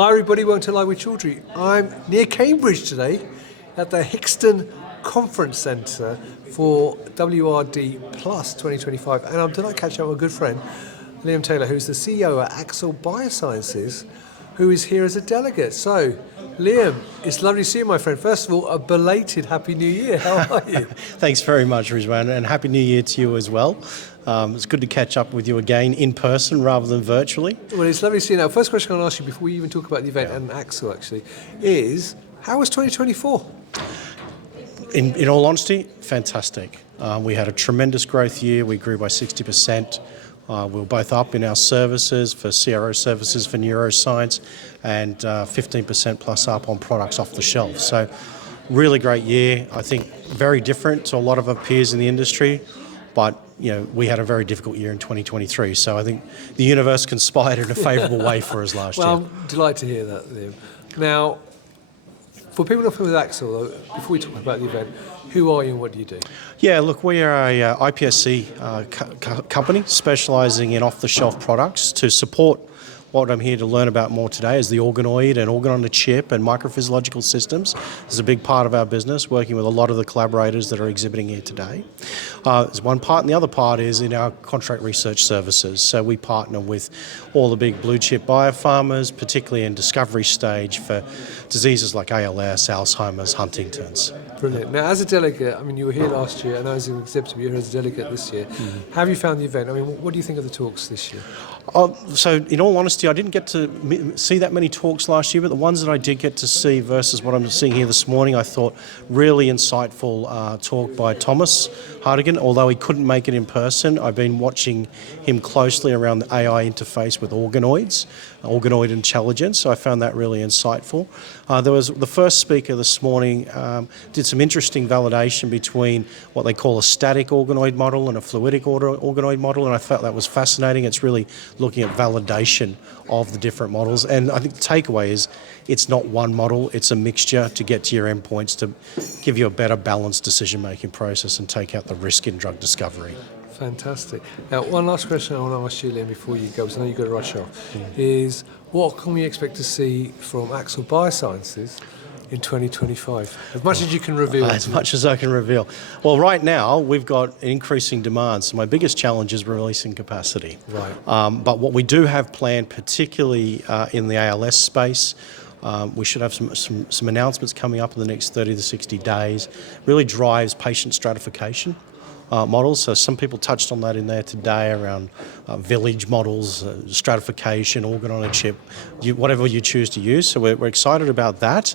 Hi everybody, welcome to Live with Chaudhry. I'm near Cambridge today at the Hixton Conference Centre for WRD Plus 2025, and I'm delighted to catch up with a good friend, Liam Taylor, who's the CEO at Axol Biosciences, who is here as a delegate. So, Liam, it's lovely to see you, my friend. First of all, a belated Happy New Year. How are you? Thanks very much, Rizwan, and Happy New Year to you as well. It's good to catch up with you again in person rather than virtually. Well, it's lovely to see you now. First question I'm going to ask you before we even talk about the event and Axol actually is, how was 2024? In all honesty, fantastic. We had a tremendous growth year. We grew by 60%. We were both up in our services for CRO services for neuroscience and 15% plus up on products off the shelf. So really great year. I think very different to a lot of our peers in the industry, but we had a very difficult year in 2023. So I think the universe conspired in a favourable way for us last year. Well, I'm delighted to hear that, Liam. Now, for people not familiar with Axol, before we talk about the event, who are you and what do you do? Yeah, look, we are a iPSC company specialising in off-the-shelf products to support what I'm here to learn about more today is the organoid and organ-on-a-chip and microphysiological systems. This is a big part of our business, working with a lot of the collaborators that are exhibiting here today. There's one part, and the other part is in our contract research services. So we partner with all the big blue-chip biopharmas, particularly in discovery stage for diseases like ALS, Alzheimer's, Huntington's. Brilliant. Now, as a delegate, I mean, you were here last year, and as an exhibitor, you're here as a delegate this year. How have you found the event? I mean, what do you think of the talks this year? So, in all honesty, I didn't get to see that many talks last year, but the ones that I did get to see versus what I'm seeing here this morning, I thought really insightful talk by Thomas Hartigan. Although he couldn't make it in person, I've been watching him closely around the AI interface with organoids, organoid intelligence, so I found that really insightful. There was the first speaker this morning did some interesting validation between what they call a static organoid model and a fluidic organoid model, and I felt that was fascinating. It's really looking at validation of the different models, and I think the takeaway is it's not one model, it's a mixture to get to your endpoints to give you a better balanced decision-making process and take out the risk in drug discovery. Fantastic. Now, one last question I want to ask you, Liam, before you go, because I know you've got to rush off, is what can we expect to see from Axol Biosciences in 2025? As much as you can reveal. As much as I can reveal. Well, right now, we've got increasing demand, so my biggest challenge is releasing capacity. Right. But what we do have planned, particularly in the ALS space, we should have some announcements coming up in the next 30 to 60 days, really drives patient stratification. Models. So some people touched on that in there today around village models, stratification, organ-on-a-chip, whatever you choose to use. So we're excited about that.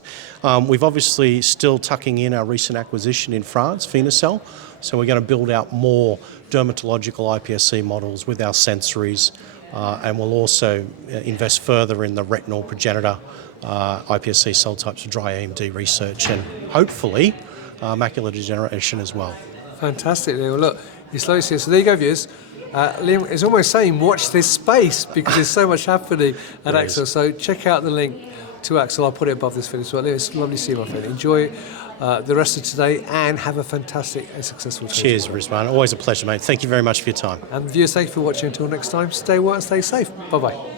We've obviously still tucking in our recent acquisition in France, Phenocell. So we're going to build out more dermatological iPSC models with our sensories, and we'll also invest further in the retinal progenitor iPSC cell types for dry AMD research and hopefully macular degeneration as well. Fantastic. Well, look, it's lovely to see you. So there you go, viewers. Liam is almost saying watch this space because there's so much happening at Axol. So check out the link to Axol. I'll put it above this video as well. It's lovely to see you, my friend. Enjoy the rest of today and have a fantastic and successful trip. Cheers, Rizwan. Always a pleasure, mate. Thank you very much for your time. And viewers, thank you for watching. Until next time, stay well and stay safe. Bye-bye.